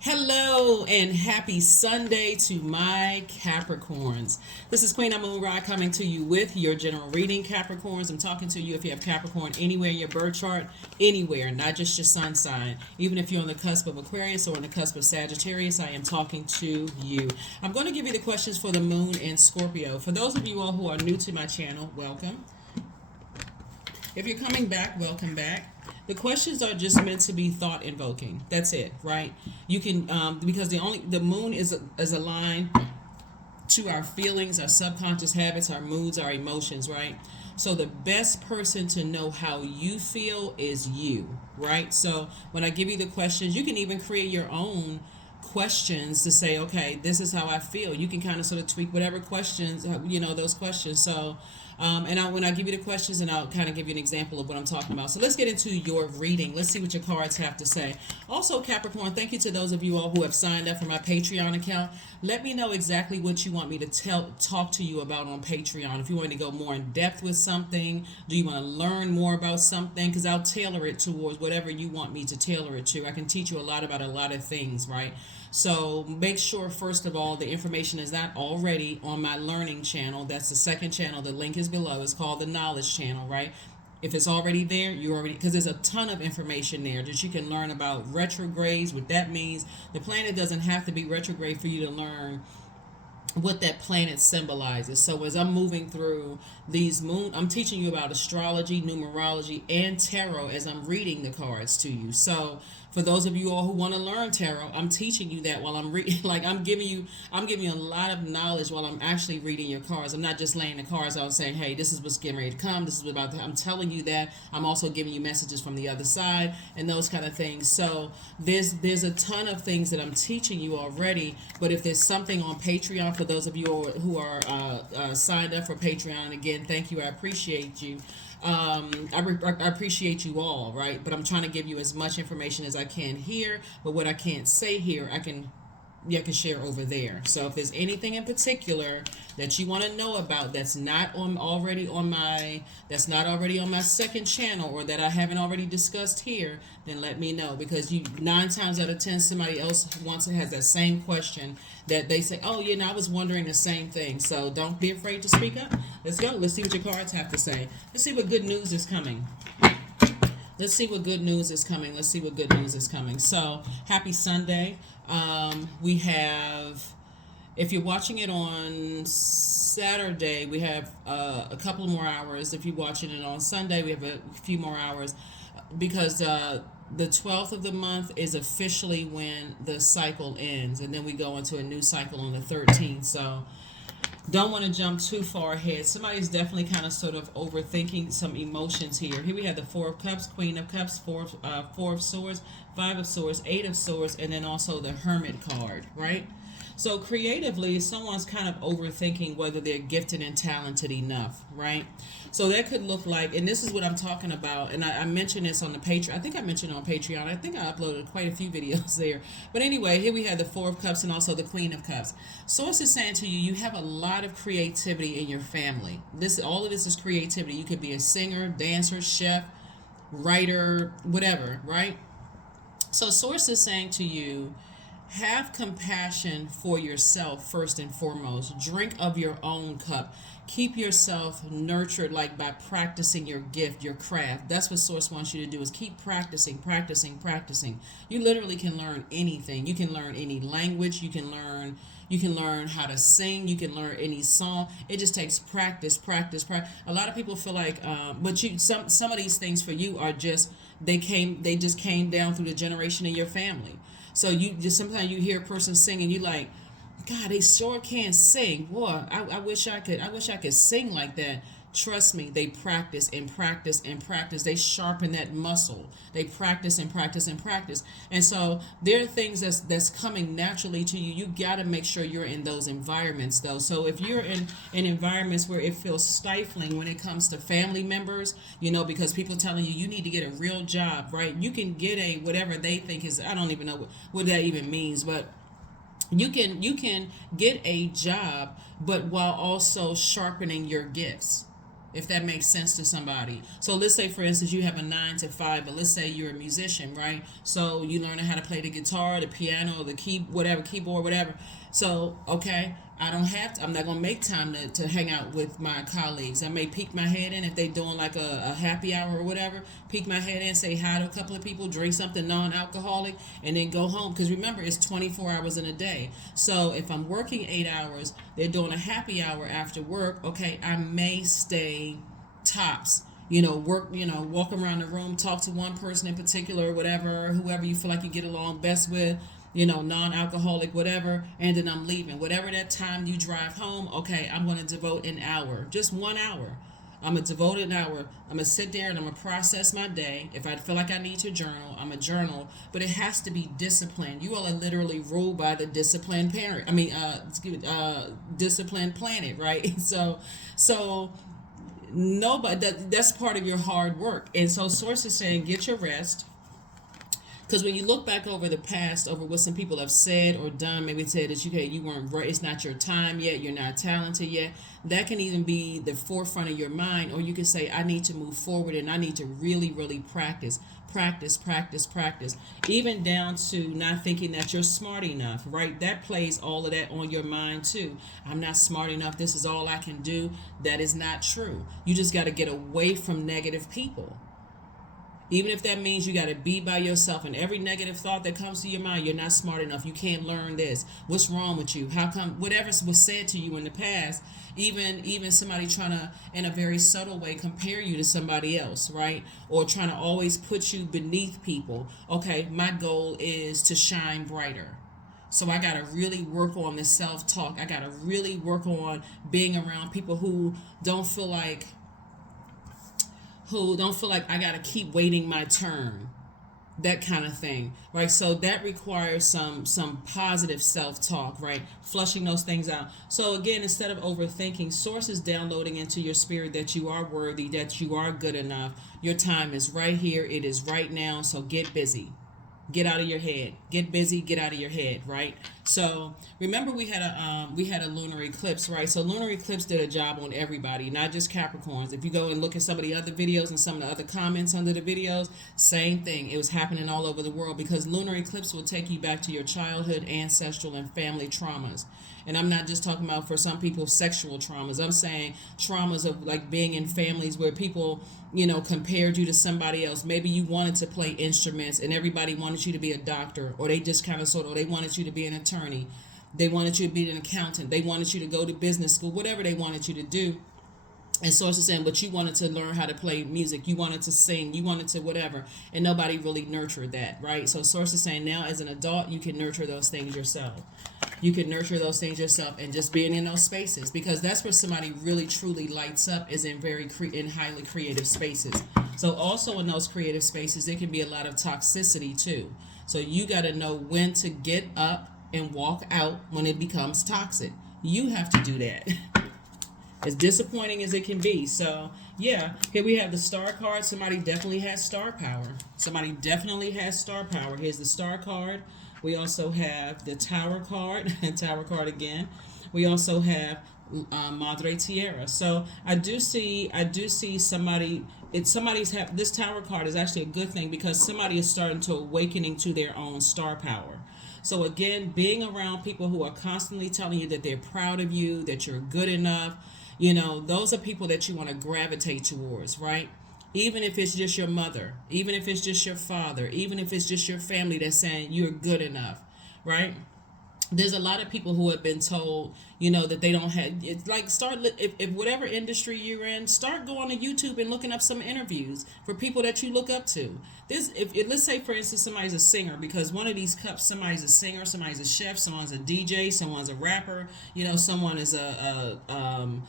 Hello and happy Sunday to my Capricorns. This is Queen Amun Ra coming to you with your general reading, Capricorns. I'm talking to you if you have Capricorn anywhere in your birth chart, anywhere, not just your sun sign. Even if you're on the cusp of Aquarius or on the cusp of Sagittarius, I am talking to you. I'm going to give you the questions for the moon in Scorpio. For those of you all who are new to my channel, welcome. If you're coming back, welcome back. The questions are just meant to be thought invoking. That's it, right? You can because the moon is aligned to our feelings, our subconscious habits, our moods, our emotions, right? So the best person to know how you feel is you, right? So when I give you the questions, you can even create your own questions to say, okay, this is how I feel. You can kind of sort of tweak whatever questions, those questions. So when I give you the questions, and I'll kind of give you an example of what I'm talking about. So let's get into your reading. Let's see what your cards have to say. Also, Capricorn, thank you to those of you all who have signed up for my Patreon account. Let me know exactly what you want me to talk to you about on Patreon. If you want to go more in depth with something, do you want to learn more about something? Because I'll tailor it towards whatever you want me to tailor it to. I can teach you a lot about a lot of things, right? So make sure, first of all, the information is not already on my learning channel. That's the second channel. The link is below. It's called the knowledge channel, right? If it's already there, you already, because there's a ton of information there that you can learn about retrogrades, what that means. The planet doesn't have to be retrograde for you to learn what that planet symbolizes. So as I'm moving through these I'm teaching you about astrology, numerology, and tarot as I'm reading the cards to you. So for those of you all who want to learn tarot, I'm teaching you that while I'm reading. Like I'm giving you a lot of knowledge while I'm actually reading your cards. I'm not just laying the cards out saying, hey, this is what's getting ready to come. This is about I'm telling you that. I'm also giving you messages from the other side and those kind of things. So there's a ton of things that I'm teaching you already. But if there's something on Patreon, for those of you who are signed up for Patreon, again, thank you. I appreciate you. I appreciate you all, right? But I'm trying to give you as much information as I can here. But what I can't say here, I can share over there. So if there's anything in particular that you want to know about that's not already on my second channel, or that I haven't already discussed here, then let me know, because 9 times out of 10 somebody else has that same question that they say, oh I was wondering the same thing. So don't be afraid to speak up. Let's go. Let's see what your cards have to say. Let's see what good news is coming. Let's see what good news is coming. Let's see what good news is coming. So, happy Sunday. We have, if you're watching it on Saturday, we have a couple more hours. If you're watching it on Sunday, we have a few more hours, because the 12th of the month is officially when the cycle ends, and then we go into a new cycle on the 13th. So don't want to jump too far ahead. Somebody's definitely kind of sort of overthinking some emotions here. Here we have the 4 of Cups, Queen of Cups, 4 of Swords, 5 of Swords, 8 of Swords, and then also the Hermit card, right? So creatively, someone's kind of overthinking whether they're gifted and talented enough, right? So that could look like, and this is what I'm talking about, and I mentioned this on the Patreon. I think I mentioned it on Patreon. I think I uploaded quite a few videos there. But anyway, here we have the 4 of Cups and also the Queen of Cups. Source is saying to you, you have a lot of creativity in your family. All of this is creativity. You could be a singer, dancer, chef, writer, whatever, right? So Source is saying to you, have compassion for yourself first and foremost. Drink of your own cup. Keep yourself nurtured, like by practicing your gift, your craft. That's what Source wants you to do, is keep practicing. You literally can learn anything. You can learn any language. You can learn how to sing. You can learn any song. It just takes practice. A lot of people feel like, but some of these things for you are just they just came down through the generation in your family. So sometimes you hear a person singing, you like, God, they sure can sing. Boy, I wish I could sing like that. Trust me, they practice and practice and practice. They sharpen that muscle. They practice and practice and practice. And so there are things that's coming naturally to you. You got to make sure you're in those environments, though. So if you're in environments where it feels stifling when it comes to family members, because people telling you need to get a real job, right? You can get a whatever they think is, I don't even know what that even means, but you can get a job, but while also sharpening your gifts. if that makes sense to somebody. So let's say, for instance, you have a 9 to 5, but let's say you're a musician, right? So you learn how to play the guitar, the piano, the keyboard, whatever. So, okay, I don't have to, I'm not going to make time to hang out with my colleagues. I may peek my head in if they doing like a happy hour or whatever, peek my head in, say hi to a couple of people, drink something non-alcoholic, and then go home. Because remember, it's 24 hours in a day. So if I'm working 8 hours, they're doing a happy hour after work, okay, I may stay tops, walk around the room, talk to one person in particular, whatever, whoever you feel like you get along best with, non-alcoholic, whatever, and then I'm leaving. Whatever that time you drive home, okay, I'm going to devote an hour, just 1 hour. I'm going to devote an hour. I'm going to sit there and I'm going to process my day. If I feel like I need to journal, I'm a journal, but it has to be disciplined. You all are literally ruled by the disciplined parent. Disciplined planet, right? So nobody, that's part of your hard work. And so source is saying, get your rest. Because when you look back over the past, over what some people have said or done, maybe said that you weren't right, it's not your time yet, you're not talented yet, that can even be the forefront of your mind. Or you can say, I need to move forward and I need to really, really practice. Even down to not thinking that you're smart enough, right? That plays all of that on your mind too. I'm not smart enough. This is all I can do. That is not true. You just got to get away from negative people. Even if that means you got to be by yourself, and every negative thought that comes to your mind, you're not smart enough, you can't learn this, what's wrong with you, how come, whatever was said to you in the past, even somebody trying to, in a very subtle way, compare you to somebody else, right? Or trying to always put you beneath people. Okay, my goal is to shine brighter. So I got to really work on the self-talk. I got to really work on being around people who don't feel like I got to keep waiting my turn, that kind of thing, right? So that requires some positive self-talk, right? Flushing those things out. So again, instead of overthinking, source is downloading into your spirit that you are worthy, that you are good enough. Your time is right here. It is right now. So get busy. Get out of your head. Get busy. Get out of your head. Right. So remember, we had a lunar eclipse, right? So lunar eclipse did a job on everybody, not just Capricorns. If you go and look at some of the other videos and some of the other comments under the videos, same thing. It was happening all over the world because lunar eclipse will take you back to your childhood, ancestral, and family traumas. And I'm not just talking about, for some people, sexual traumas. I'm saying traumas of like being in families where people, compared you to somebody else. Maybe you wanted to play instruments and everybody wanted you to be a doctor, or they just kind of they wanted you to be an attorney. They wanted you to be an accountant. They wanted you to go to business school, whatever they wanted you to do. And source is saying, but you wanted to learn how to play music. You wanted to sing. You wanted to whatever. And nobody really nurtured that, right? So source is saying now as an adult, you can nurture those things yourself. You can nurture those things yourself and just being in those spaces, because that's where somebody really truly lights up, is in in highly creative spaces. So also in those creative spaces, there can be a lot of toxicity too. So you got to know when to get up and walk out when it becomes toxic. You have to do that. As disappointing as it can be. So yeah, here we have the star card. Somebody definitely has star power. Here's the star card. We also have the tower card. Tower card again. We also have Madre Tierra. So I do see somebody. This tower card is actually a good thing, because somebody is starting to awakening to their own star power. So again, being around people who are constantly telling you that they're proud of you, that you're good enough, those are people that you want to gravitate towards, right? Even if it's just your mother, even if it's just your father, even if it's just your family that's saying you're good enough, right? There's a lot of people who have been told, that they don't have, it's like, if whatever industry you're in, start going to YouTube and looking up some interviews for people that you look up to. Let's say, for instance, somebody's a singer, because one of these cups, somebody's a singer, somebody's a chef, someone's a DJ, someone's a rapper, someone is an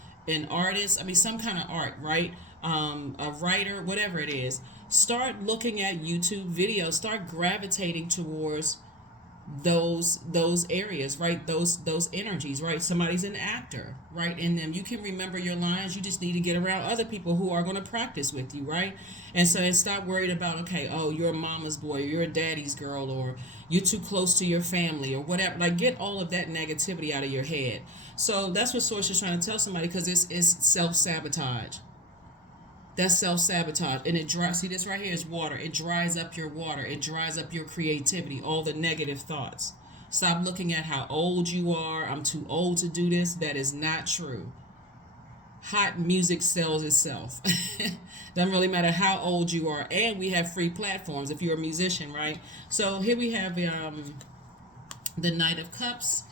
artist, some kind of art, right? A writer, whatever it is. Start looking at YouTube videos, start gravitating towards those areas, right? Those energies, right? Somebody's an actor, right? In them, you can remember your lines. You just need to get around other people who are going to practice with you, right? And so, stop worried about, okay, oh, you're a mama's boy, or you're a daddy's girl, or you're too close to your family, or whatever. Like, get all of that negativity out of your head. So that's what source is trying to tell somebody, because it's self-sabotage. That's self-sabotage. And it dries, see, this right here is water. It dries up your water. It dries up your creativity, all the negative thoughts. Stop looking at how old you are. I'm too old to do this. That is not true. Hot music sells itself. Doesn't really matter how old you are. And we have free platforms if you're a musician, right? So here we have the Knight of Cups.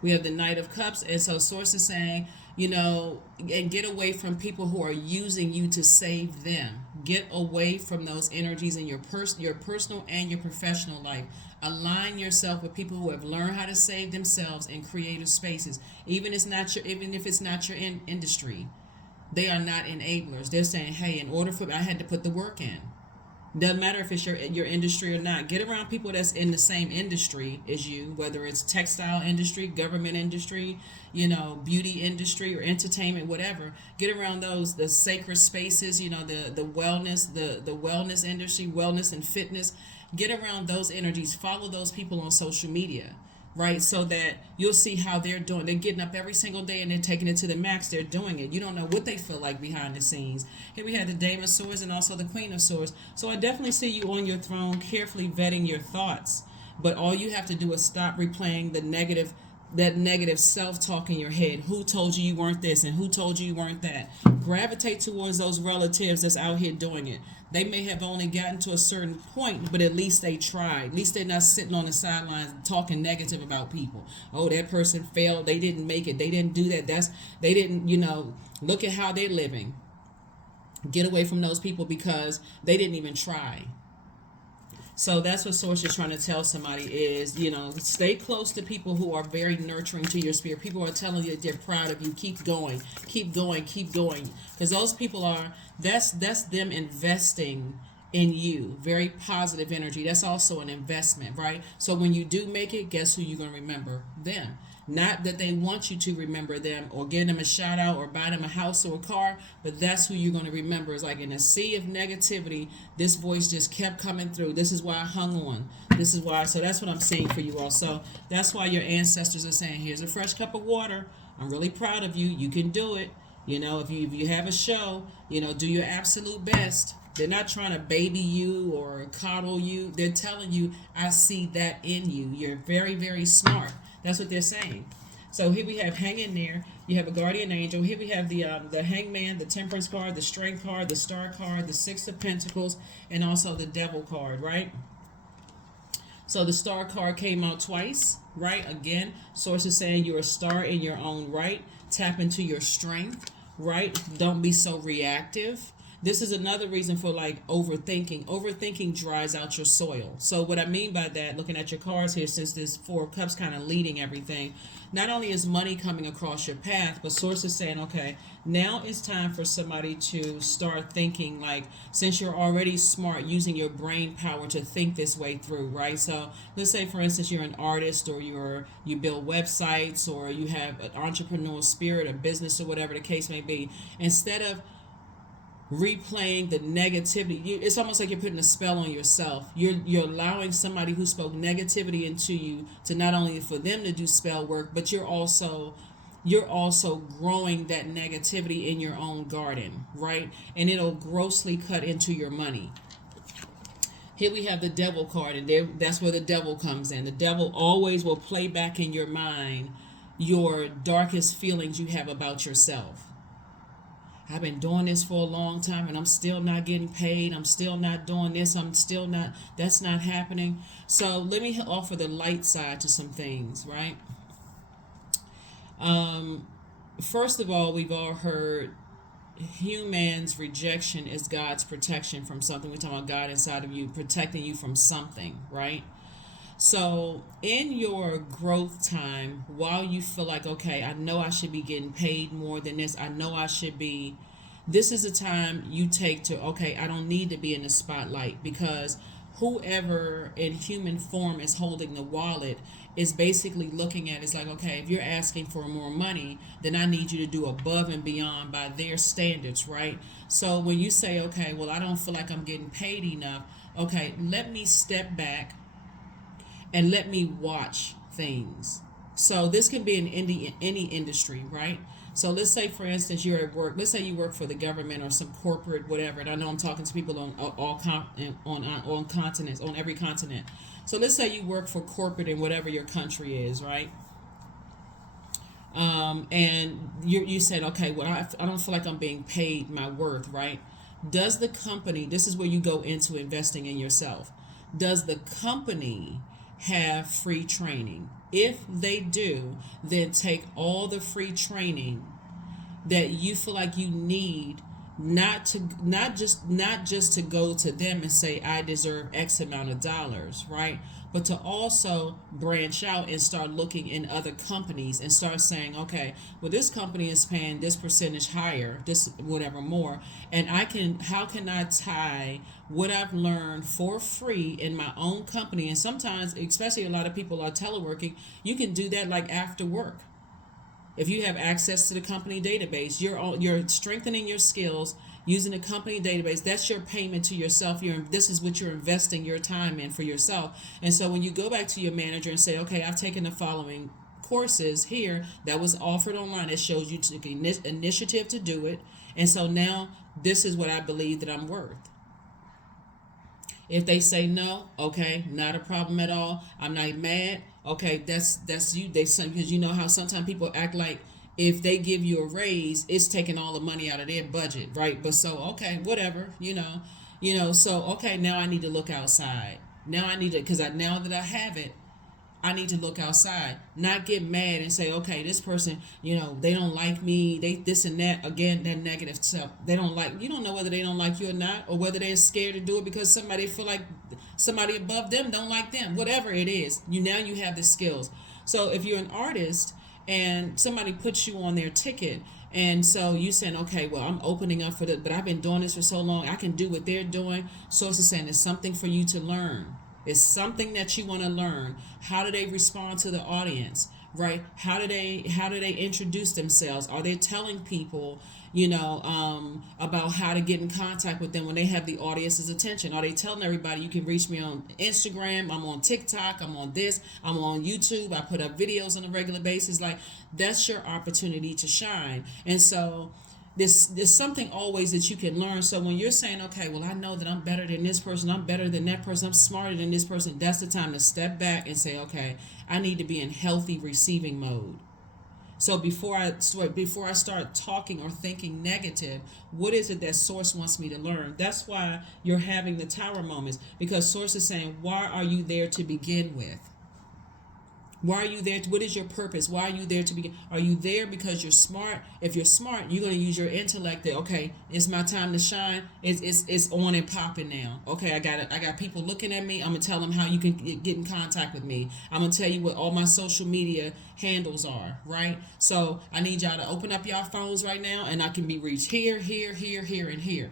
We have the Knight of Cups. And so Source is saying, you know, and get away from people who are using you to save them. Get away from those energies in your personal and your professional life. Align yourself with people who have learned how to save themselves in creative spaces. Even if it's not your industry, they are not enablers. They're saying, hey, in order for I had to put the work in. Doesn't matter if it's your industry or not. Get around people that's in the same industry as you, whether it's textile industry, government industry, you know, beauty industry or entertainment, whatever. Get around the sacred spaces, you know, the wellness, the wellness industry, wellness and fitness. Get around those energies. Follow those people on social media, right? So that you'll see how they're doing. They're getting up every single day and they're taking it to the max. They're doing it. You don't know what they feel like behind the scenes. Here we have the Dame of Swords and also the Queen of Swords. So I definitely see you on your throne, carefully vetting your thoughts. But all you have to do is stop replaying that negative self-talk in your head. Who told you weren't this and who told you weren't that? Gravitate towards those relatives that's out here doing it. They may have only gotten to a certain point, but at least they tried. At least they're not sitting on the sidelines talking negative about people. Oh, that person failed. They didn't make it. They didn't do that. They didn't, you know, look at how they're living. Get away from those people because they didn't even try. So that's what Source is trying to tell somebody is, you know, stay close to people who are very nurturing to your spirit. People are telling you that they're proud of you. Keep going, keep going, keep going. Because those people are, that's them investing in you. Very positive energy. That's also an investment, right? So when you do make it, guess who you're going to remember? Them. Not that they want you to remember them or give them a shout out or buy them a house or a car, but that's who you're going to remember. It's like in a sea of negativity, this voice just kept coming through. This is why I hung on. This is why. So that's what I'm saying for you all. So that's why your ancestors are saying, here's a fresh cup of water. I'm really proud of you. You can do it. You know, if you have a show, you know, do your absolute best. They're not trying to baby you or coddle you. They're telling you, I see that in you. You're very, very smart. That's what they're saying. So here we have hang in there. You have a guardian angel. Here we have the hangman, the temperance card, the strength card, the star card, the 6 of pentacles, and also the devil card, right? So the star card came out twice, right? Again, Source is saying you're a star in your own right. Tap into your strength, right? Don't be so reactive. This is another reason for like overthinking. Overthinking dries out your soil. So what I mean by that, looking at your cards here, since this 4 of Cups kind of leading everything, not only is money coming across your path, but Source is saying, okay, now it's time for somebody to start thinking like, since you're already smart, using your brain power to think this way through, right? So let's say, for instance, you're an artist or you build websites or you have an entrepreneurial spirit, a business or whatever the case may be. Instead of replaying the negativity, it's almost like you're putting a spell on yourself. You're allowing somebody who spoke negativity into you to not only for them to do spell work, but you're also growing that negativity in your own garden, right? And it'll grossly cut into your money. Here we have the devil card, and that's where the devil comes in. The devil always will play back in your mind your darkest feelings you have about yourself. I've been doing this for a long time and I'm still not getting paid. I'm still not doing this. That's not happening. So let me offer the light side to some things, right? First of all, we've all heard humans' rejection is God's protection from something. We're talking about God inside of you protecting you from something, right? So in your growth time, while you feel like, okay, I know I should be getting paid more than this, I know I should be, this is a time you take to, okay, I don't need to be in the spotlight, because whoever in human form is holding the wallet is basically looking at it's like, okay, if you're asking for more money, then I need you to do above and beyond by their standards, right? So when you say, okay, well, I don't feel like I'm getting paid enough, okay, let me step back and let me watch things. So this can be in any industry, right? So let's say, for instance, you're at work. Let's say you work for the government or some corporate whatever. And I know I'm talking to people on all continents, on every continent. So let's say you work for corporate in whatever your country is, right? And you said, okay, well, I don't feel like I'm being paid my worth, right? Does the company, this is where you go into investing in yourself, does the company have free training? If they do, then take all the free training that you feel like you need, not just to go to them and say I deserve X amount of dollars, right? But to also branch out and start looking in other companies and start saying, okay, well, this company is paying this percentage higher, this whatever more, and how can I tie what I've learned for free in my own company? And sometimes, especially a lot of people are teleworking, you can do that like after work. If you have access to the company database, you're strengthening your skills using the company database. That's your payment to yourself. This is what you're investing your time in for yourself. And so when you go back to your manager and say, okay, I've taken the following courses here that was offered online, it shows you took initiative to do it. And so now this is what I believe that I'm worth. If they say no, okay, not a problem at all. I'm not mad. Okay, that's you. They say, because you know how sometimes people act like if they give you a raise, it's taking all the money out of their budget, right? But so okay, whatever, So okay, now I need to look outside. Now I need to, because now that I have it, I need to look outside, not get mad and say, okay, this person, they don't like me, they this and that, again, that negative stuff. They don't like, you don't know whether they don't like you or not, or whether they're scared to do it because somebody feel like somebody above them don't like them, whatever it is. Now you have the skills. So if you're an artist and somebody puts you on their ticket, and so you saying, okay, well, I'm opening up for but I've been doing this for so long, I can do what they're doing. Source is saying it's something for you to learn. It's something that you want to learn. How do they respond to the audience, right? How do they introduce themselves? Are they telling people, about how to get in contact with them when they have the audience's attention? Are they telling everybody you can reach me on Instagram? I'm on TikTok. I'm on this. I'm on YouTube. I put up videos on a regular basis. Like, that's your opportunity to shine. And so there's something always that you can learn. So when you're saying, okay, well, I know that I'm better than this person, I'm better than that person, I'm smarter than this person, that's the time to step back and say, okay, I need to be in healthy receiving mode. So before I start talking or thinking negative, what is it that Source wants me to learn? That's why you're having the tower moments, because Source is saying, why are you there to begin with? Why are you there? What is your purpose? Why are you there to begin? Are you there because you're smart? If you're smart, you're going to use your intellect that, okay, it's my time to shine. It's on and popping now. Okay, I got people looking at me. I'm going to tell them how you can get in contact with me. I'm going to tell you what all my social media handles are, right? So I need y'all to open up y'all phones right now, and I can be reached here, here, here, here, and here.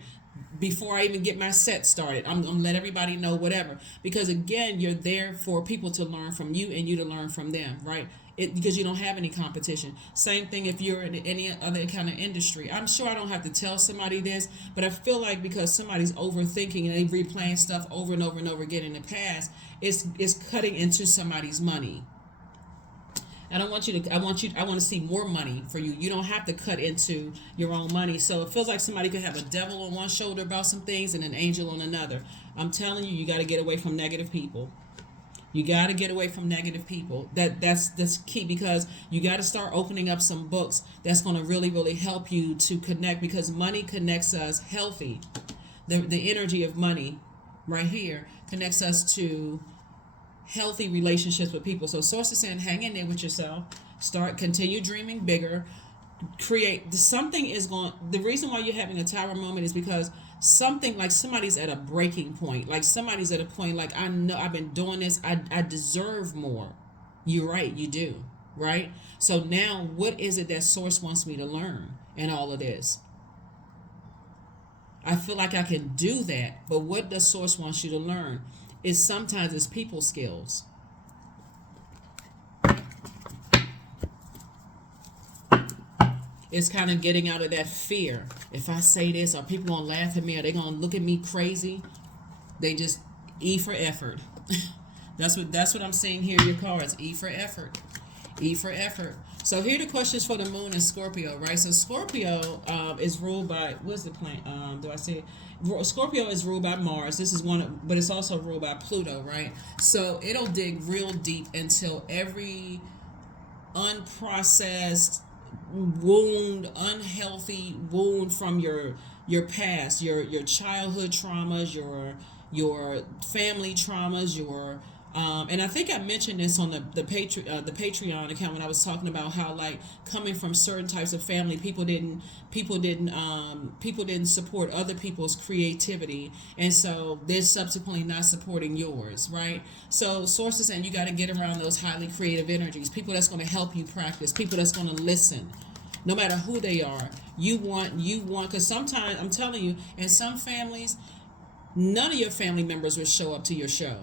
Before I even get my set started, I'm going to let everybody know whatever. Because again, you're there for people to learn from you and you to learn from them, right? Because you don't have any competition. Same thing if you're in any other kind of industry. I'm sure I don't have to tell somebody this, but I feel like because somebody's overthinking and they replaying stuff over and over and over again in the past, it's cutting into somebody's money. I want to see more money for you. You don't have to cut into your own money. So it feels like somebody could have a devil on one shoulder about some things and an angel on another. I'm telling you, you got to get away from negative people. You got to get away from negative people. That's key, because you got to start opening up some books that's going to really, really help you to connect, because money connects us healthy. The energy of money right here connects us to healthy relationships with people. So Source is saying, hang in there with yourself. Continue dreaming bigger. Create something the reason why you're having a tower moment is because something, like somebody's at a breaking point. Like somebody's at a point like, I know I've been doing this. I deserve more. You're right. You do. Right? So now what is it that Source wants me to learn in all of this? I feel like I can do that. But what does Source want you to learn? Sometimes it's people skills. It's kind of getting out of that fear. If I say this, are people going to laugh at me? Are they going to look at me crazy? They just E for effort. That's what I'm seeing here in your cards. E for effort. E for effort. So here are the questions for the moon and Scorpio, right? So Scorpio is ruled by, what's the planet? Do I say it? Scorpio is ruled by Mars. This is but it's also ruled by Pluto, right? So it'll dig real deep until every unprocessed wound, unhealthy wound from your past, your childhood traumas, your family traumas, your and I think I mentioned this on the Patreon account when I was talking about how, like, coming from certain types of family, people didn't support other people's creativity, and so they're subsequently not supporting yours, right? So sources saying you got to get around those highly creative energies, people that's going to help you practice, people that's going to listen. No matter who they are, you want, because sometimes, I'm telling you, in some families, none of your family members will show up to your show.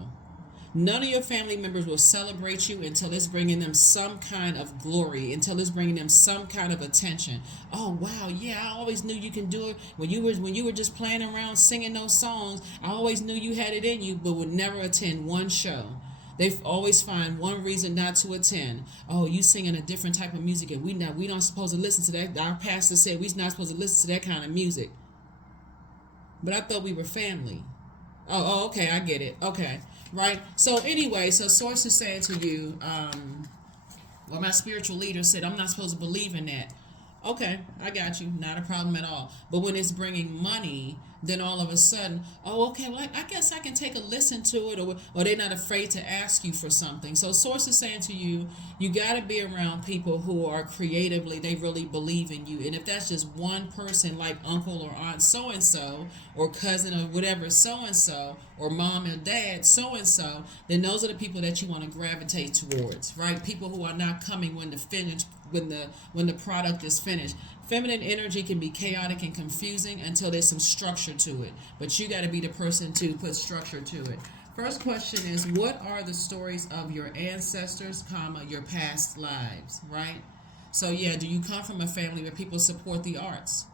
None of your family members will celebrate you until it's bringing them some kind of glory, until it's bringing them some kind of attention. Oh wow, yeah, I always knew you can do it. When you were just playing around singing those songs, I always knew you had it in you, but would never attend one show. They always find one reason not to attend. Oh, you singing a different type of music, and we not supposed to listen to that. Our pastor said we're not supposed to listen to that kind of music. But I thought we were family. Oh, okay, I get it. Okay, right. So anyway, so source is saying to you, or my spiritual leader said, I'm not supposed to believe in that. Okay, I got you. Not a problem at all. But when it's bringing money, then all of a sudden, oh, okay, well, I guess I can take a listen to it, or they're not afraid to ask you for something. So source is saying to you, you got to be around people who are creatively, they really believe in you. And if that's just one person, like uncle or aunt so-and-so, or cousin or whatever so-and-so, or mom and dad so-and-so, then those are the people that you want to gravitate towards, right? People who are not coming when the product is finished. Feminine energy can be chaotic and confusing until there's some structure to it. But you got to be the person to put structure to it. First question is, what are the stories of your ancestors, your past lives, right? So yeah, do you come from a family where people support the arts?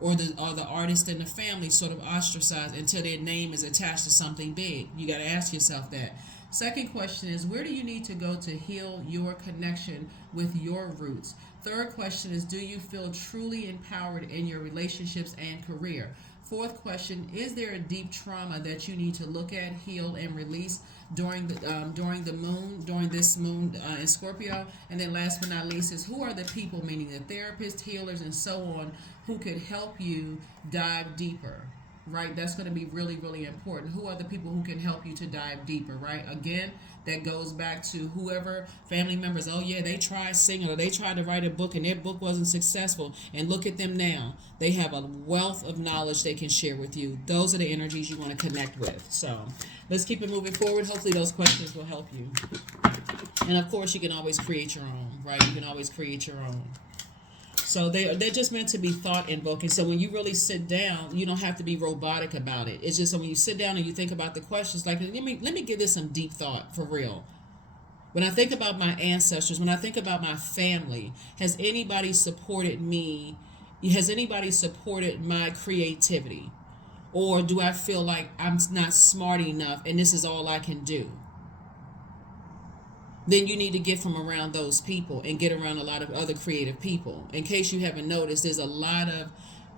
Or the artist in the family sort of ostracized until their name is attached to something big? You got to ask yourself that. Second question is, where do you need to go to heal your connection with your roots? Third question is, do you feel truly empowered in your relationships and career? Fourth question, is there a deep trauma that you need to look at, heal, and release during this moon in Scorpio? And then last but not least is, who are the people, meaning the therapists, healers, and so on, who could help you dive deeper? Right, that's going to be really, really important. Who are the people who can help you to dive deeper, right? Again, that goes back to whoever family members, oh yeah, they tried singing, or they tried to write a book and their book wasn't successful, and look at them now. They have a wealth of knowledge they can share with you. Those are the energies you want to connect with. So let's keep it moving forward. Hopefully those questions will help you. And of course, you can always create your own, right? You can always create your own. So they're just meant to be thought invoking. So when you really sit down, you don't have to be robotic about it. It's just that when you sit down and you think about the questions, like, let me give this some deep thought for real. When I think about my ancestors, when I think about my family, has anybody supported me? Has anybody supported my creativity? Or do I feel like I'm not smart enough and this is all I can do? Then you need to get from around those people and get around a lot of other creative people. In case you haven't noticed, there's a lot of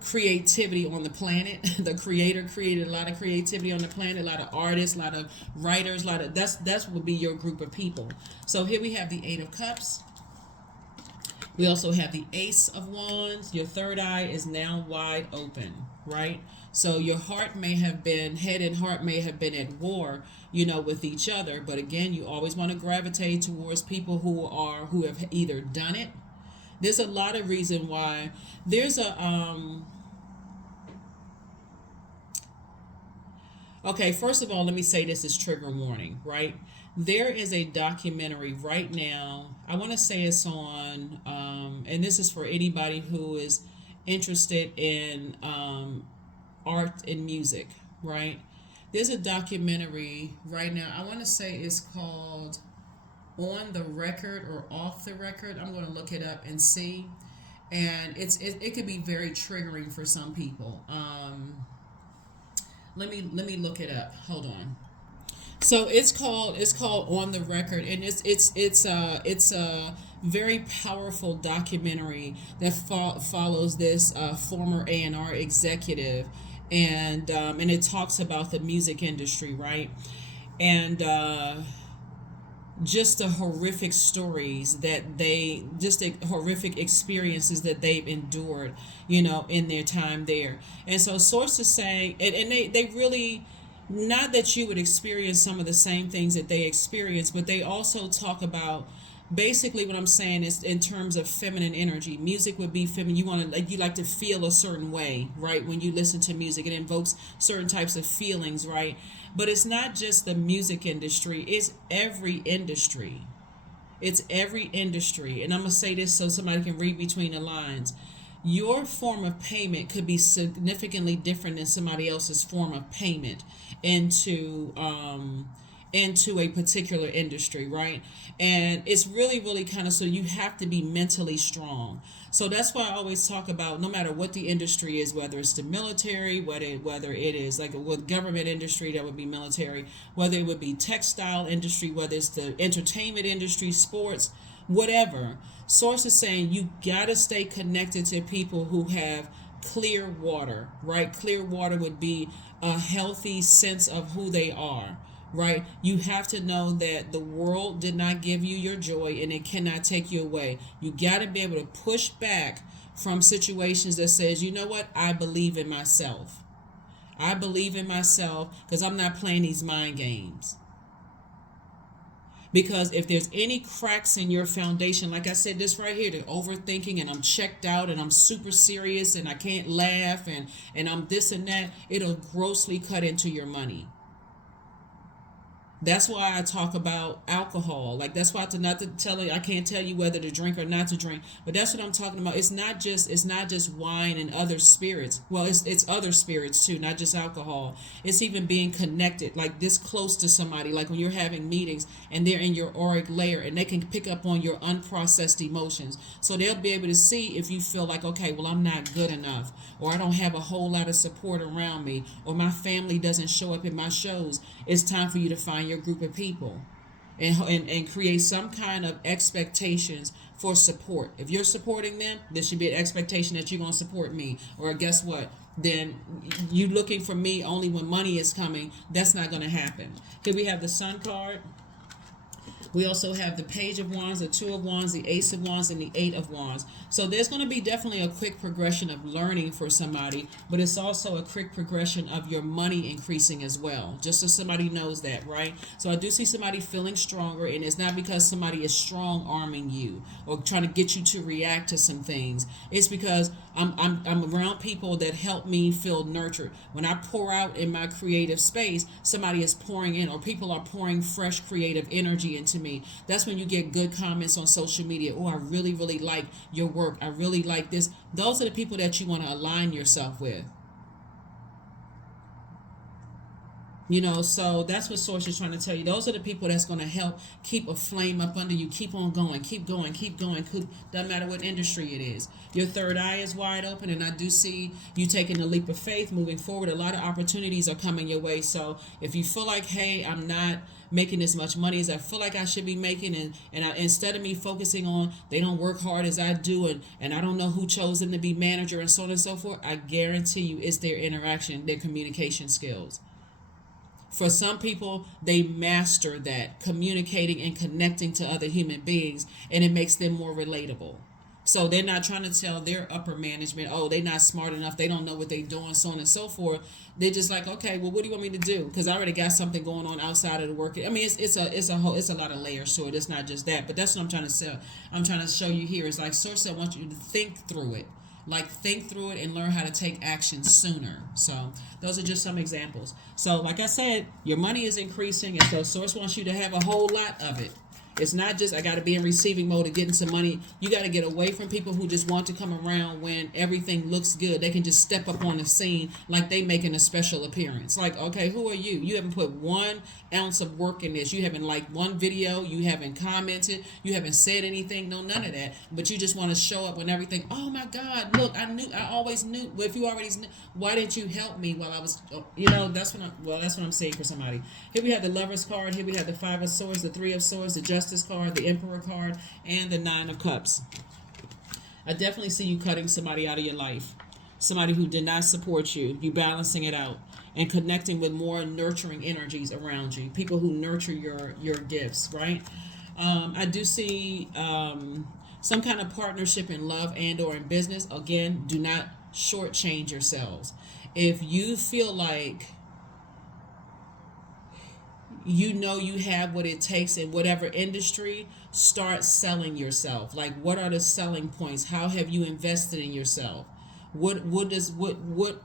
creativity on the planet. The creator created a lot of creativity on the planet, a lot of artists, a lot of writers, that's would be your group of people. So here we have the Eight of Cups. We also have the Ace of Wands. Your third eye is now wide open, right? So your head and heart may have been at war, with each other. But again, you always want to gravitate towards people who have either done it. There's a lot of reason why. There's okay, first of all, let me say this is trigger warning, right? There is a documentary right now. I want to say it's on, and this is for anybody who is interested in art and music, right? There's a documentary right now. I want to say it's called On the Record or Off the Record. I'm going to look it up and see. And it could be very triggering for some people. Let me look it up. Hold on. So it's called On the Record, and it's a very powerful documentary that follows this former A&R executive, and it talks about the music industry, right? And just the horrific stories that just the horrific experiences that they've endured, in their time there. And so sources say, and they really, not that you would experience some of the same things that they experience, but they also talk about, basically what I'm saying is, in terms of feminine energy, music would be feminine. You like to feel a certain way, right? When you listen to music, it invokes certain types of feelings, right? But it's not just the music industry, it's every industry. It's every industry. And I'm going to say this so somebody can read between the lines. Your form of payment could be significantly different than somebody else's form of payment into into a particular industry, right? And it's really, really kind of, so you have to be mentally strong. So that's why I always talk about, no matter what the industry is, whether it's the military, whether it is like with government industry, that would be military, whether it would be textile industry, whether it's the entertainment industry, sports, whatever. Sources saying you gotta stay connected to people who have clear water, right? Clear water would be a healthy sense of who they are, right? You have to know that the world did not give you your joy and it cannot take you away. You got to be able to push back from situations that says, you know what, I believe in myself. I believe in myself because I'm not playing these mind games. Because if there's any cracks in your foundation, like I said, this right here, the overthinking, and I'm checked out and I'm super serious and I can't laugh and I'm this and that, it'll grossly cut into your money. That's why I talk about alcohol. Like, that's why, to not to tell you, I can't tell you whether to drink or not to drink. But that's what I'm talking about. It's not just wine and other spirits. Well, it's other spirits too, not just alcohol. It's even being connected, like this close to somebody. Like when you're having meetings and they're in your auric layer and they can pick up on your unprocessed emotions. So they'll be able to see if you feel like, okay, well, I'm not good enough, or I don't have a whole lot of support around me, or my family doesn't show up in my shows. It's time for you to find your group of people and create some kind of expectations for support. If you're supporting them, there should be an expectation that you're going to support me. Or guess what? Then you looking for me only when money is coming. That's not going to happen. Here we have the Sun card. We also have the Page of Wands, the Two of Wands, the Ace of Wands, and the Eight of Wands. So there's going to be definitely a quick progression of learning for somebody, but it's also a quick progression of your money increasing as well, just so somebody knows that, right? So I do see somebody feeling stronger, and it's not because somebody is strong arming you or trying to get you to react to some things. It's because I'm around people that help me feel nurtured. When I pour out in my creative space, somebody is pouring in, or people are pouring fresh creative energy into me. That's when you get good comments on social media. Oh, I really, really like your work. I really like this. Those are the people that you want to align yourself with. So that's what Source is trying to tell you. Those are the people that's going to help keep a flame up under you. Keep on going, keep going, keep going. Doesn't matter what industry it is. Your third eye is wide open, and I do see you taking a leap of faith, moving forward. A lot of opportunities are coming your way. So if you feel like, hey, I'm not making as much money as I feel like I should be making, instead of me focusing on they don't work hard as I do, and I don't know who chose them to be manager and so on and so forth, I guarantee you it's their interaction, their communication skills. For some people, they master that, communicating and connecting to other human beings, and it makes them more relatable. So they're not trying to tell their upper management, oh, they're not smart enough, they don't know what they're doing, so on and so forth. They're just like, okay, well, what do you want me to do? Because I already got something going on outside of the work. I mean, it's a lot of layers to it. It's not just that, but that's what I'm trying to sell. I'm trying to show you here. It's like Source, I want you to think through it. Like, think through it and learn how to take action sooner. So those are just some examples. So like I said, your money is increasing, and so Source wants you to have a whole lot of it. It's not just I got to be in receiving mode and getting some money. You got to get away from people who just want to come around when everything looks good. They can just step up on the scene like they making a special appearance. Like, okay, who are you? You haven't put 1 ounce of work in this. You haven't liked one video. You haven't commented. You haven't said anything. No, none of that. But you just want to show up when everything. Oh my God! Look, I always knew. Well, if you already knew, why didn't you help me while I was? That's what I'm saying for somebody. Here we have the Lover's card. Here we have the 5 of Swords, the 3 of Swords, the Justice card, the Emperor card, and the 9 of Cups. I definitely see you cutting somebody out of your life. Somebody who did not support you. You balancing it out and connecting with more nurturing energies around you. People who nurture your gifts, right? I do see some kind of partnership in love and or in business. Again, do not shortchange yourselves. If you feel like you have what it takes in whatever industry, start selling yourself. Like, what are the selling points? How have you invested in yourself? What are the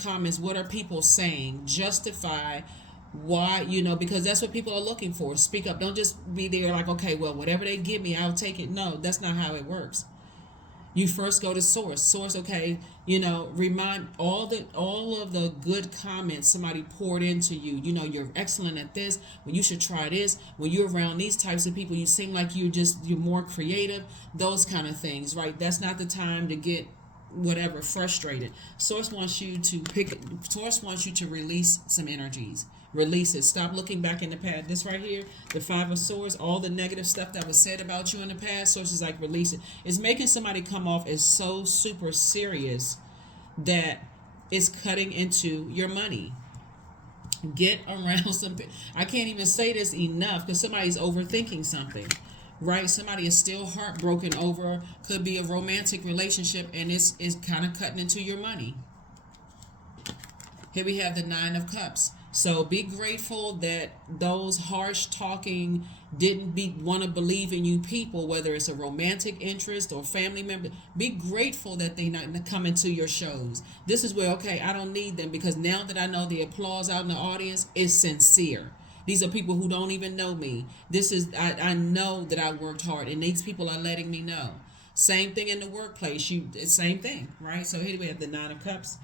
comments? What are people saying? Justify why, because that's what people are looking for. Speak up. Don't just be there like, okay, well, whatever they give me, I'll take it. No, that's not how it works. You first go to source. Okay, remind all of the good comments somebody poured into you. You're excellent at this. When you should try this. When you're around these types of people, you seem like you're more creative. Those kind of things, right? That's not the time to get whatever frustrated. Source wants you to release some energies. Release it. Stop looking back in the past. This right here, the 5 of Swords, all the negative stuff that was said about you in the past, Source is like, release it. It's making somebody come off as so super serious that it's cutting into your money. Get around some. I can't even say this enough because somebody's overthinking something. Right? Somebody is still heartbroken over, could be a romantic relationship, and it's kind of cutting into your money. Here we have the 9 of Cups. So be grateful that those harsh talking didn't want to believe in you people, whether it's a romantic interest or family member. Be grateful that they not come into your shows. This is where, okay, I don't need them because now that I know the applause out in the audience is sincere. These are people who don't even know me. I know that I worked hard, and these people are letting me know. Same thing in the workplace. Same thing, right? So here we have the 9 of Cups.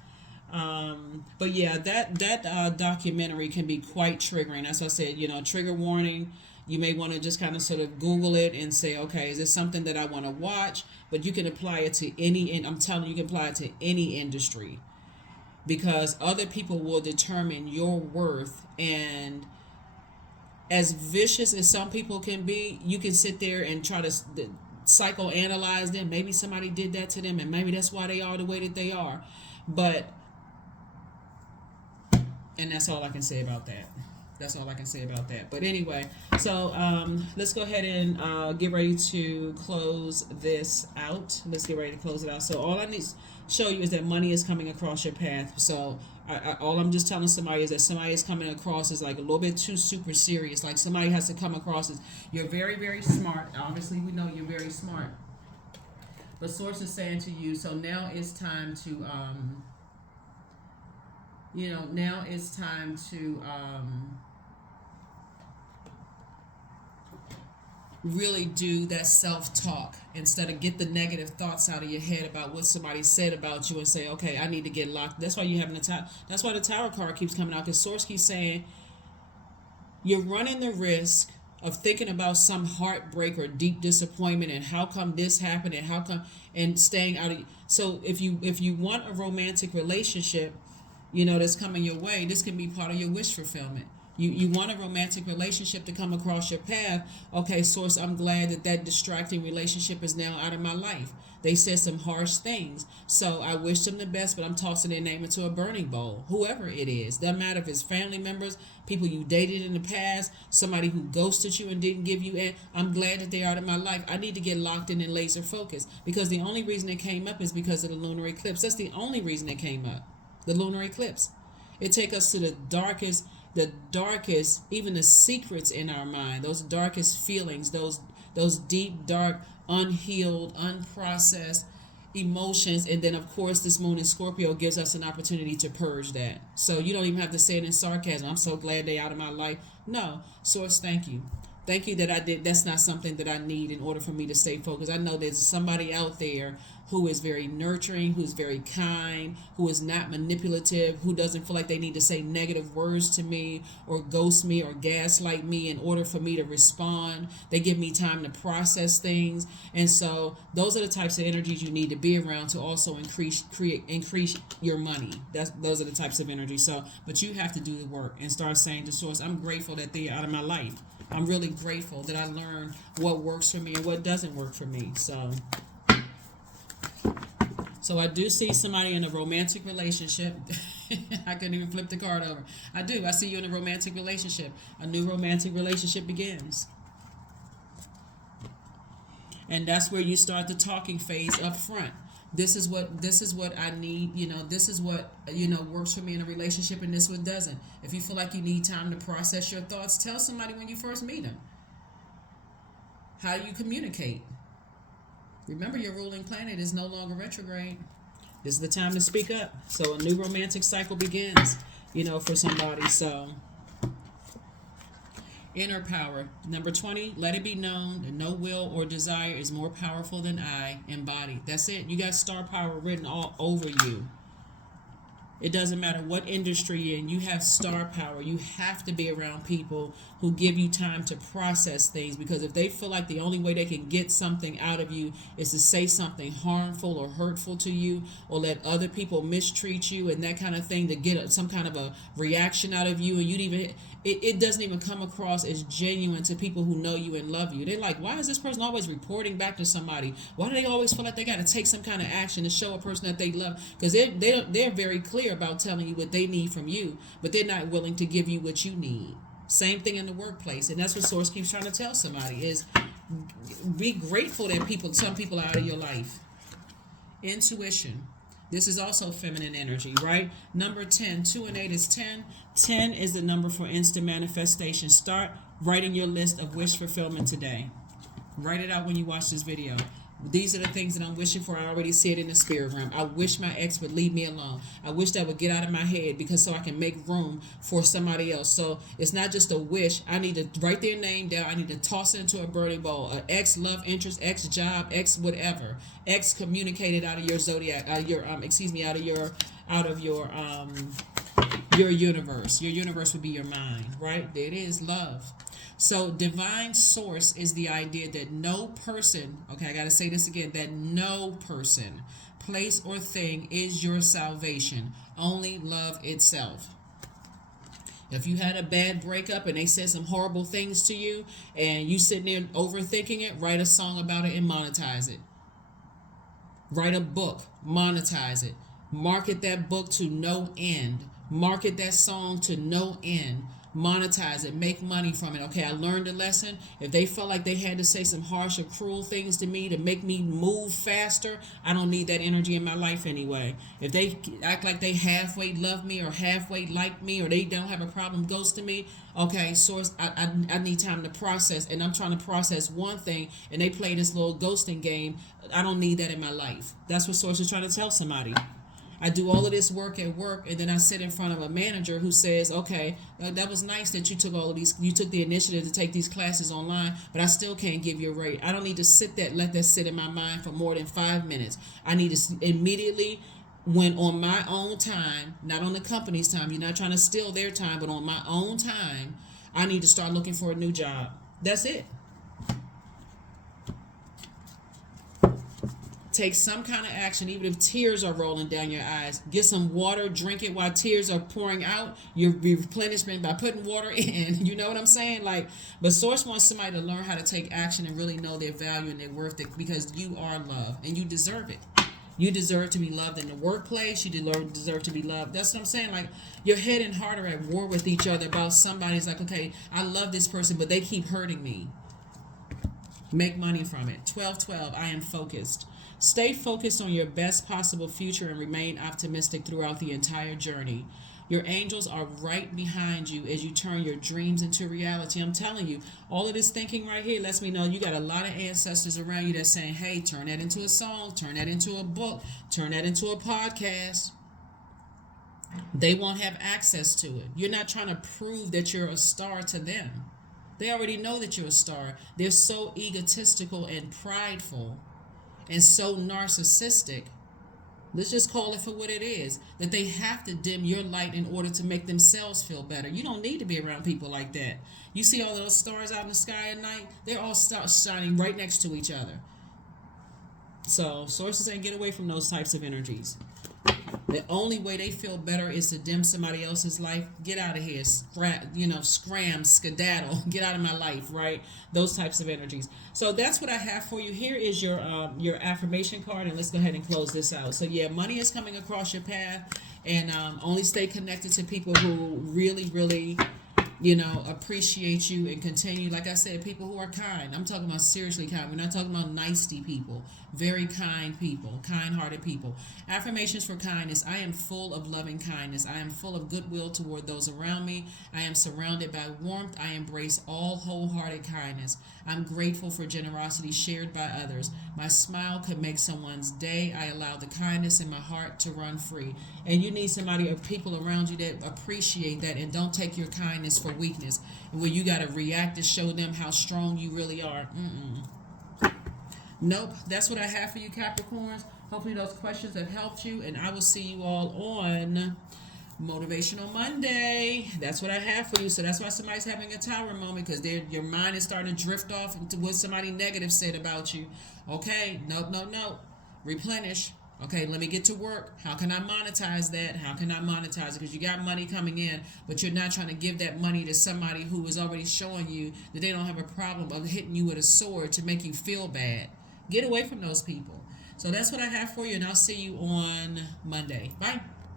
But yeah, that documentary can be quite triggering. As I said, trigger warning. You may want to just kind of sort of Google it and say, okay, is this something that I want to watch? But you can apply it to I'm telling you, you can apply it to any industry because other people will determine your worth. And as vicious as some people can be, you can sit there and try to psychoanalyze them. Maybe somebody did that to them and maybe that's why they are the way that they are. And that's all I can say about that. But anyway, so let's go ahead and get ready to close this out. So all I need to show you is that money is coming across your path. So all I'm just telling somebody is that somebody is coming across as like a little bit too super serious. Like somebody has to come across as you're very, very smart. Obviously, we know you're very smart. But Source is saying to you, so now it's time to really do that self-talk instead of get the negative thoughts out of your head about what somebody said about you and say, okay, I need to get locked. That's why you having the tower. That's why the Tower card keeps coming out because Source keeps saying you're running the risk of thinking about some heartbreak or deep disappointment and how come this happened and how come and staying out of. So if you want a romantic relationship, that's coming your way, this can be part of your wish fulfillment. You want a romantic relationship to come across your path. Okay, Source, I'm glad that distracting relationship is now out of my life. They said some harsh things. So I wish them the best, but I'm tossing their name into a burning bowl. Whoever it is. Doesn't matter if it's family members, people you dated in the past, somebody who ghosted you and didn't give you I'm glad that they're out of my life. I need to get locked in and laser focused. Because the only reason it came up is because of the lunar eclipse. That's the only reason it came up. The lunar eclipse. It takes us to the darkest, even the secrets in our mind, those darkest feelings, those deep, dark, unhealed, unprocessed emotions. And then, of course, this moon in Scorpio gives us an opportunity to purge that. So you don't even have to say it in sarcasm. I'm so glad they're out of my life. No. Source, thank you. Thank you that I did. That's not something that I need in order for me to stay focused. I know there's somebody out there who is very nurturing, who's very kind, who is not manipulative, who doesn't feel like they need to say negative words to me or ghost me or gaslight me in order for me to respond. They give me time to process things. And so those are the types of energies you need to be around to also increase your money. Those are the types of energy. So, but you have to do the work and start saying to source, I'm grateful that they're out of my life. I'm really grateful that I learned what works for me and what doesn't work for me. So I do see somebody in a romantic relationship. I couldn't even flip the card over. I do. I see you in a romantic relationship. A new romantic relationship begins. And that's where you start the talking phase up front. This is what I need, this is what works for me in a relationship, and this one doesn't. If you feel like you need time to process your thoughts, tell somebody when you first meet them. How do you communicate? Remember, your ruling planet is no longer retrograde. This is the time to speak up. So a new romantic cycle begins, for somebody. So inner power. Number 20, let it be known that no will or desire is more powerful than I embodied. That's it. You got star power written all over you. It doesn't matter what industry you're in, you have star power. You have to be around people who give you time to process things, because if they feel like the only way they can get something out of you is to say something harmful or hurtful to you, or let other people mistreat you and that kind of thing to get some kind of a reaction out of you, and it doesn't even come across as genuine to people who know you and love you. They're like, why is this person always reporting back to somebody? Why do they always feel like they got to take some kind of action to show a person that they love? Because they're very clear about telling you what they need from you, but they're not willing to give you what you need. Same thing in the workplace, and that's what Source keeps trying to tell somebody is be grateful that some people are out of your life. Intuition. This is also feminine energy, right? Number 10, 2 and 8 is 10. 10 is the number for instant manifestation. Start writing your list of wish fulfillment today. Write it out when you watch this video. These are the things that I'm wishing for. I already see it in the spirit realm. I wish my ex would leave me alone. I wish that would get out of my head, because so I can make room for somebody else. So it's not just a wish. I need to write their name down. I need to toss it into a burning bowl. An ex love interest, ex job, ex whatever. Ex communicated out of your zodiac, out of your universe. Your universe would be your mind, right? There it is, love. So divine source is the idea that no person, okay, I got to say this again, that no person, place, or thing is your salvation. Only love itself. If you had a bad breakup and they said some horrible things to you and you sitting there overthinking it, write a song about it and monetize it. Write a book, monetize it. Market that book to no end. Market that song to no end. Monetize it, make money from it. Okay, I learned a lesson. If they felt like they had to say some harsh or cruel things to me to make me move faster, I don't need that energy in my life anyway. If they act like they halfway love me or halfway like me, or they don't have a problem ghosting me, okay, source, I need time to process, and I'm trying to process one thing, and they play this little ghosting game. I don't need that in my life. That's what source is trying to tell somebody. I do all of this work at work, and then I sit in front of a manager who says, okay, that was nice that you took you took the initiative to take these classes online, but I still can't give you a rate. I don't need to let that sit in my mind for more than 5 minutes. I need to immediately, when on my own time, not on the company's time, you're not trying to steal their time, but on my own time, I need to start looking for a new job. That's it. Take some kind of action, even if tears are rolling down your eyes. Get some water, drink it while tears are pouring out. Your replenishment by putting water in. You know what I'm saying? But Source wants somebody to learn how to take action and really know their value and their worth, because you are loved and you deserve it. You deserve to be loved in the workplace. You deserve to be loved. That's what I'm saying. Your head and heart are at war with each other about somebody's like, okay, I love this person, but they keep hurting me. Make money from it. 12-12, I am focused. Stay focused on your best possible future and remain optimistic throughout the entire journey. Your angels are right behind you as you turn your dreams into reality. I'm telling you, all of this thinking right here lets me know you got a lot of ancestors around you that's saying, hey, turn that into a song, turn that into a book, turn that into a podcast. They won't have access to it. You're not trying to prove that you're a star to them. They already know that you're a star. They're so egotistical and prideful and so narcissistic. Let's just call it for what it is. That they have to dim your light in order to make themselves feel better. You don't need to be around people like that. You see all those stars out in the sky at night? They're all shining right next to each other. So sources ain't get away from those types of energies. The only way they feel better is to dim somebody else's life. Get out of here, scram, skedaddle, get out of my life, right? Those types of energies. So that's what I have for you. Here is your affirmation card, and let's go ahead and close this out. So yeah, money is coming across your path, and only stay connected to people who really, really, appreciate you and continue. Like I said, people who are kind. I'm talking about seriously kind. We're not talking about nicety people. Very kind people, kind-hearted people. Affirmations for kindness. I am full of loving kindness. I am full of goodwill toward those around me. I am surrounded by warmth. I embrace all wholehearted kindness. I'm grateful for generosity shared by others. My smile could make someone's day. I allow the kindness in my heart to run free. And you need somebody or people around you that appreciate that and don't take your kindness for weakness, where you got to react to show them how strong you really are. Nope, that's what I have for you, Capricorns. Hopefully those questions have helped you, and I will see you all on Motivational Monday. That's what I have for you. So that's why somebody's having a tower moment, because your mind is starting to drift off into what somebody negative said about you. Okay, nope. Replenish. Okay, let me get to work. How can I monetize that? How can I monetize it? Because you got money coming in, but you're not trying to give that money to somebody who is already showing you that they don't have a problem of hitting you with a sword to make you feel bad. Get away from those people. So that's what I have for you, and I'll see you on Monday. Bye.